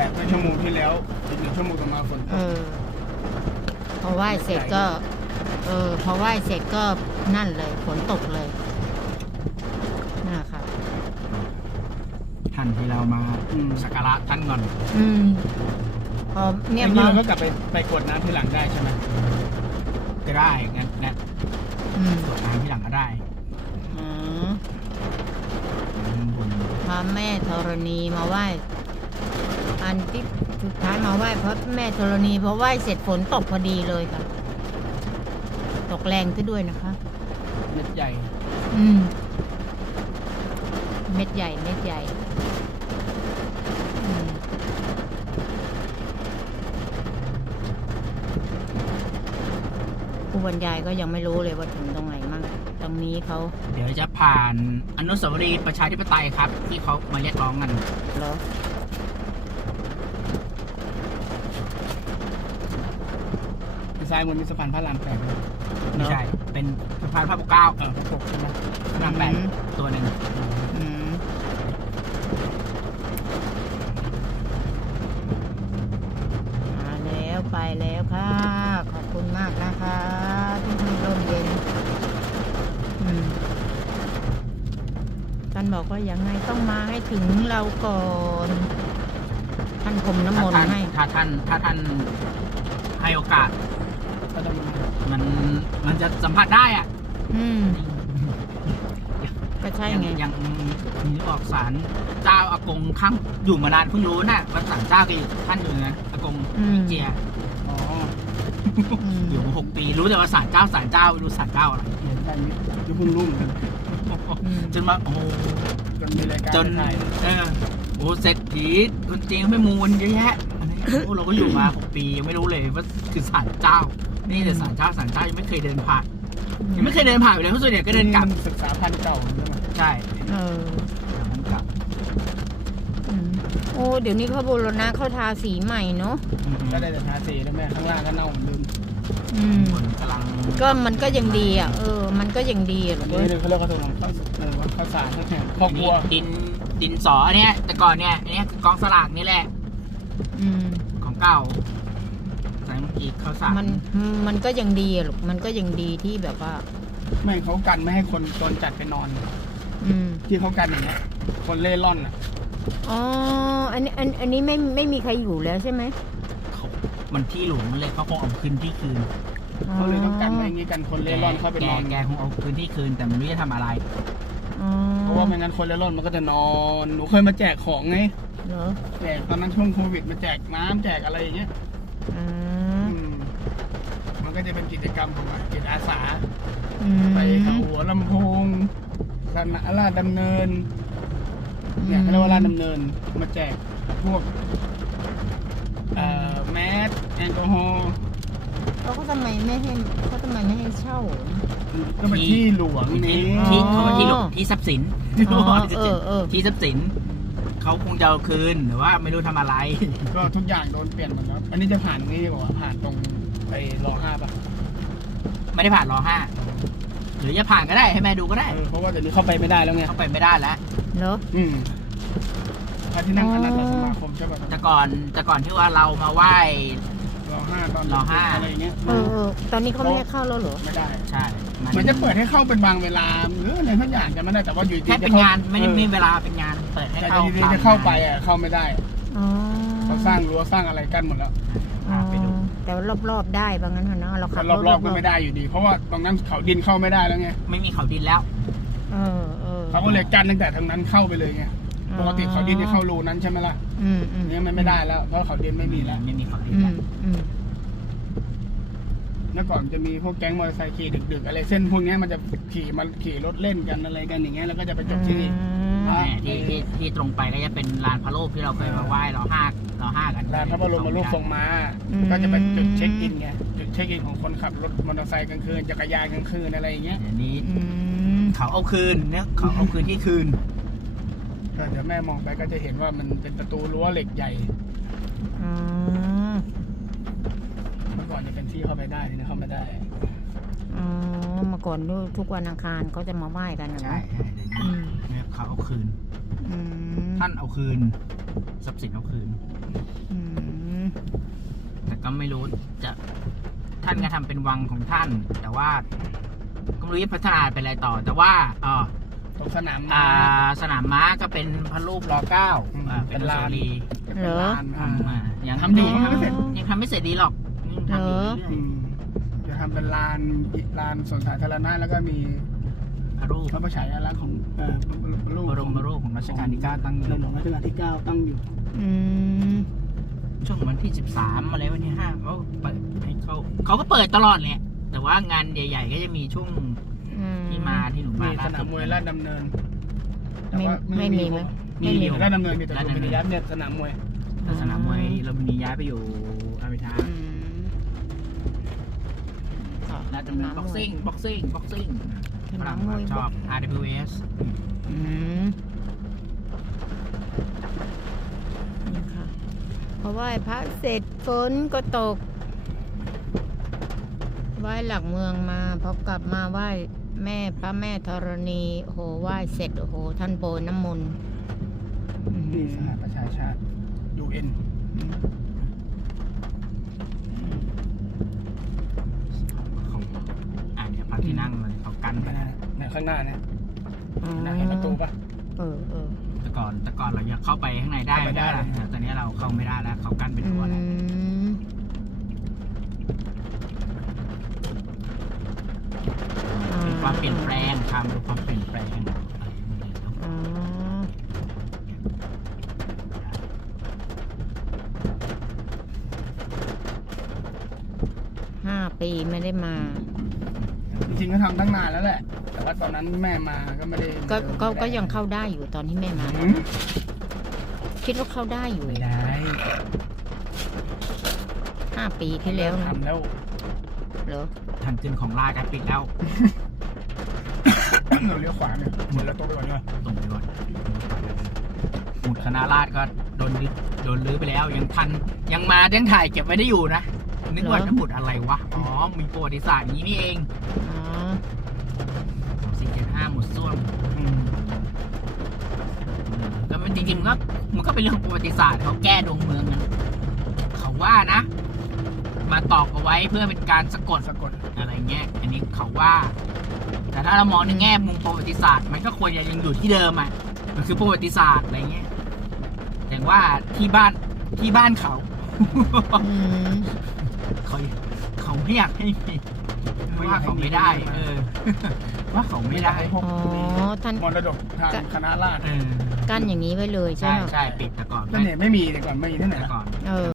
ดดเมื่อชั่วโมงที่แล้วอีกหนึ่งชั่วโมงต่อมาฝนตเอกอพอไหว้เสร็จก็ เออพอไหว้เสร็จก็นั่นเลยฝนตกเลยนะครับท่านที่เรามาอืมสักการะท่านก่อน อืมพอเนี่เนี่ยยนี้มาเราก็กลับไปไปกดน้ำที่หลังได้ใช่ไหมก็ได้งั้นงั้นอืมตรวจน้ำที่หลังก็ได้อ๋อ อืมบุญพระแม่ธรณีมาไหว้ อันที่สุดท้ายมาไหว้พระแม่ธรณีพอไหว้เสร็จฝนตกพอดีเลยค่ะ ตกแรงซะด้วยนะคะ เม็ดใหญ่ อืม เม็ดใหญ่ เม็ดใหญ่อืมผู้บรรยายก็ยังไม่รู้เลยว่าถึงตรงไหนมั่งตรงนี้เขาเดี๋ยวจะผ่านอนุสาวรีย์ประชาธิปไตยครับ ที่เขามาเรียกร้องกัน เหรอ ซ้ายมือมีสะพานพระรามแปดด้วยไม่ใช่ เป็นสะพานพระปกเกล้าเออพระปกใช่ไหมพระรามแปดอืม ตัวหนึ่งอืมมาแล้วไปแล้วค่ะ ขอบคุณมากนะคะที่ให้ร่มเย็นอืมท่านบอกว่าอย่างไงต้องมาให้ถึงเราก่อน ท่านพรมน้ำมถ้านต์ท่านให้ถ้าท่านถ้าท่านให้โอกาสก็ต้อง มามันมันจะสัมผัสได้อะอืมก็ใช่ยังไงยังมีออกสารเจ้าอากงข้างอยู่มานานเพิ่งรู้นะว่าสารเจ้าก็อยู่ท่านอยู่นะอากงอืมเจียอ๋ออืมอยู่มาหกปีรู้แต่ว่าสารเจ้าสารเจ้าไม่รู้สารเจ้าอะไรเห็นได้ไหมยุคเพิ่งรุ่งกันอืมจนมาโอ้โหจนมีรายการจนไปถ่ายเออโอ้เศรษฐีคนจริงไม่มูลเยอะแยะอันนี้โอ้เราก็อยู่มาหกปียังไม่รู้เลยว่าคือสารเจ้า นี่แต่สารเจ้าสารเจ้ายังไม่เคยเดินผ่านยังไม่เคยเดินผ่านไปเลยเพราะส่วนใหญ่ก็เดินกลับศึกษาพันธุ์เก่าใช่ไหมใช่เออเดินกลับอืมโอ้เดี๋ยวนี้เขาบูรณะเขาทาสีใหม่เนาะก็ได้แต่ทาสีแล้วแม่ข้างล่างก็เน่าเหมือนเดิมอืมคนกำลังก็มันก็ยังดีอะเออ มันก็ยังดีอะลูอักนเว้ยนี้เขาเรียกว่าถนนข้าวเออว่าข้าวสารข้าวแข็งครอบครัวดินดินสอเนี่ยแต่ก่อนเนี่ยอันเนี้ยคือกองสลากนี่แหละ อืม ของเก่า สายเมื่อกี้เขาสารมันมันก็ยังดีอะลูกมันก็ยังดีที่แบบว่า ไม่เขากันไม่ให้คนจนจัดไปนอน อืมที่เขากันอย่างเงี้ยคนเล่ร่อนอะอ๋ออันนี้อันอันนี้ไม่ไม่มีใครอยู่แล้วใช่ไหมเขามันที่หลวงเลยเขาคงเอาคืนที่คืนเขาเลยต้องกันไว้อย่างงี้กันคนเล่ร่อนเข้าไปแกนอนแกคงเอาคืนที่คืนแต่มันไม่รู้จะทำอะไร อ๋อเพราะว่าไม่งั้นคนเล่ร่อนมันก็จะนอนหนูเคยมาแจกของไงเหรอ แจกตอนนั้นช่วงโควิดมาแจกน้ำแจกอะไรอย่างเงี้ย อืมอืมมันก็จะเป็นกิจกรรมของจิตอาสา อืมไปเขาหัวลำโพงสนาลาดดำเนิน เนี่ยเขาเรียกว่าลาดดำเนิน มาแจกพวกเอ่อแมสแอลกอฮอล์แล้วเขาทำไมไม่ให้เขาทำไมไม่ให้เช่า ก็เป็นที่หลวงนี้อ๋อที่เขาว่าที่หลวงที่ทรัพย์สินอ๋อเออเออ ที่ทรัพย์สิน เขาคงจะเอาคืนหรือว่าไม่รู้ทำอะไร ก็ทุกอย่างโดนเปลี่ยนหมดแล้ว อันนี้จะผ่านนี่ดีกว่าผ่านตรงไปรอห้าป่ะไม่ได้ผ่านรอห้าหรือจะผ่านก็ได้ให้แม่ดูก็ได้ เออเพราะว่าเดี๋ยวนี้เข้าไปไม่ได้แล้วไงเข้าไปไม่ได้แล้ว เหรอ อืมพระที่นั่งอ๋ออนันตสมาคมใช่ป่ะแต่ก่อนแต่ก่อนที่ว่าเรามาไหว้ รอห้าตอนรอห้า อะไรอย่างเงี้ยเออเออตอนนี้เขาไม่ให้เข้าแล้วเหรอ ไม่ได้ใช่เหมันจะเปิดให้เข้าเป็นบางเวลาหรืออะไรสักอย่างจะไม่ได้แต่ว่าอยู่ดีแค่เป็นงานไม่ได้มีเวลาเป็นงาน เปิดให้แต่เข้าอยู่ดีจะเข้าไปอะเข้าไม่ได้อ๋อเขาสร้างรั้วสร้างอะไรกั้นหมดแล้วอ๋ออ่าไปดูแต่ว่ารอบๆได้บางงั้นเถอะนะเราขัแต่บรอบๆก็ไม่ได้อยู่ดี เพราะว่าตรงนั้นเขาดินเข้าไม่ได้แล้วไงไม่มีเขาดินแล้ว เออเออเขาก็เลยกั้นตั้งแต่ทางนั้นเข้าไปเลยไง ปกติเขาดินจะเข้ารูนั้นใช่ไหมล่ะอืมอืมเนี่ยมันไม่ได้แล้ว เพราะเขาดินไม่มีแล้ว ไม่มีเขาดินอืแล้มวอืมเมื่อก่อนจะมีพวกแก๊งมอเตอร์ไซค์ขี่ดึกๆอะไรเส้นพวกเนี้ยมันจะขี่มาขี่รถเล่นกันอะไรกันอย่างเงี้ยแล้วก็จะไปจบที่นี่อืมที่ที่ที่ตรงไปก็จะเป็นลานพระโลกที่เราเคยมาไหว้เราห้าเราห้ากันลานพระบรมรูปทรงม้าก็จะเป็นจุดเช็คอินไงจุดเช็คอินของคนขับรถมอเตอร์ไซค์กลางคืนจักรยานกลางคืนอะไรอย่างเงี้ยเดี๋ยวนี้อืมเขาเอาคืนเนี่ยเขาเอาคืนที่คืน ก็เดี๋ยวแม่มองไปก็จะเห็นว่ามันเป็นประตูรั้วเหล็กใหญ่อ๋อเมื่อก่อนจะเป็นที่เข้าไปได้ทีนี้เข้าไม่ได้อ๋อเมื่อก่อนทุกวันอังคารเขาจะมาไหว้กันนะใช่เนาะใช่เดี๋ยวนี้อืมเนี่ยเขาเอาคืน อืมท่านเอาคืนทรัพย์สินเอาคืนอก็ไม่รู้จะท่านก็ทำเป็นวังของท่าน แต่ว่าก็ไม่รู้จะพัฒนาเป็นอะไรต่อ แต่ว่าอ๋อ ตรงสนามอ่าม้าสนามม้าก็เป็นพระรูปรอเก้าอืมอ่าเป็เป็นนลาลานรีเป็นเหรอ ลานอ่า อ่ายังทำอยู่ยังยังไม่เสร็จ ยังทำไม่เสร็จดีหรอกยังทำอยู่เหรอเรื่อือยมจะทำเป็นลานลานสวนสาธารณะแล้วก็มีๆพระรูปพระประฉายลักษณ์ของเอ่อพระรูปบรมรูปของรัชกาลที่เก้าตั้งอในยู่หลวงรัชกาลที่เก้าตั้งอยู่ อืม ช่วงวันที่สิบสามอะไรวันที่ห้าเขาเปิดให้เขาเขาก็เปิดตลอดแหละแต่ว่างานใหญ่ ๆ ก็จะมีช่วงอืมที่ มาที่หนูมามีสนามมวยราชดำเนินแต่ไม่ว่าไม่มีไหมมีไม่มีอยู่ราชดำเนินมีแต่ลุมพินียัตเนี่ยสนามมวยแต่สนามมวยเรามีย้ายไปอยู่อามิทาอืมค่ะแล้วจะเป็นบ็อกซิ่งบ็อกซิ่งบ็อกซิ่งสฝนารั่มงมวยชอบ RWS อืมนี่ค่ะเพราะว่าพระเสร็จฝนก็ตก ไหว้หลักเมืองมา พอกลับมาไหว้ แม่พระแม่ธรณีโอ้โหไหว้เสร็จโอ้โหท่านโปรยน้ำมนต์อืมนี่สหประชาชาติ UN อ่าเนี่ยพระที่นั่งเลยเขากันไปนั่นน่ะเนี่ยข้างหน้าเนี่ยอ๋อน่ะเห็นประตูปะ เออเออแต่ก่อนแต่ก่อนเราอยากเข้าไปข้างในได้เข้าไปได้แต่ตอนนี้เราเข้าไม่ได้แล้วเขากันเป็นอืรั้วแล้ว ม มีความเปลี่ยน แปลงทำดูความเปลี่ยนแปลงอะไรอย่างเงี้ยอ๋อห้าปีไม่ได้มา จริงๆก็ทำตั้งนานแล้วแหละ แต่ว่าตอนนั้นแม่มาก็ไม่ได้ก็ก็ไม่ได้ก็ยังเข้าได้อยู่ตอนที่แม่มา หืมคิดว่าเข้าได้อยู่ไม่ได้ห้าปีที่แล้วนะทำแล้วเหรอทางขึ้นของลาดก็ปิดแล้ว เราเลี้ยวขวาเนี่ยหมดแล้วตรงไปก่อนเนี่ยตรงไปก่อนหมุดคณะราษฎรก็โดนรื้อโดนรื้อไปแล้วยังทันยังมายังถ่ายเก็บไว้ได้อยู่นะนึกว่าจะหมุดอะไรวะอ๋อมีประวัติศาสตร์อย่างนี้นี่เองอ๋อสี่เจ็ดห้าหมุดส้วมอืมก็มันจริงๆมันก็มันก็เป็นเรื่องของประวัติศาสตร์เขาแก้ดวงเมืองกันเขาว่านะ มาตอกเอาไว้เพื่อเป็นการสะกดสะกดอะไรเงี้ย อันนี้เขาว่า แต่ถ้าเรามองในแง่มุมประวัติศาสตร์ มันก็ควรจะยังอยู่ที่เดิมอะมันคือประวัติศาสตร์อะไรเงี้ยอย่างว่าที่บ้านที่บ้านเขาอืมเขาเขาไม่อยากให้มีว่าเขาไม่ได้ เออ ว่าเขาไม่ได้พวกอ๋อท่านมรดกทางคณะราษฎรเออกั้นอย่างนี้ไว้เลยใช่ใช่ไหมใช่ปิดแต่ก่อนนั่นเนี่ยไม่มีแต่ก่อนไม่มีที่ไหนแต่ล่ะก่อนเออ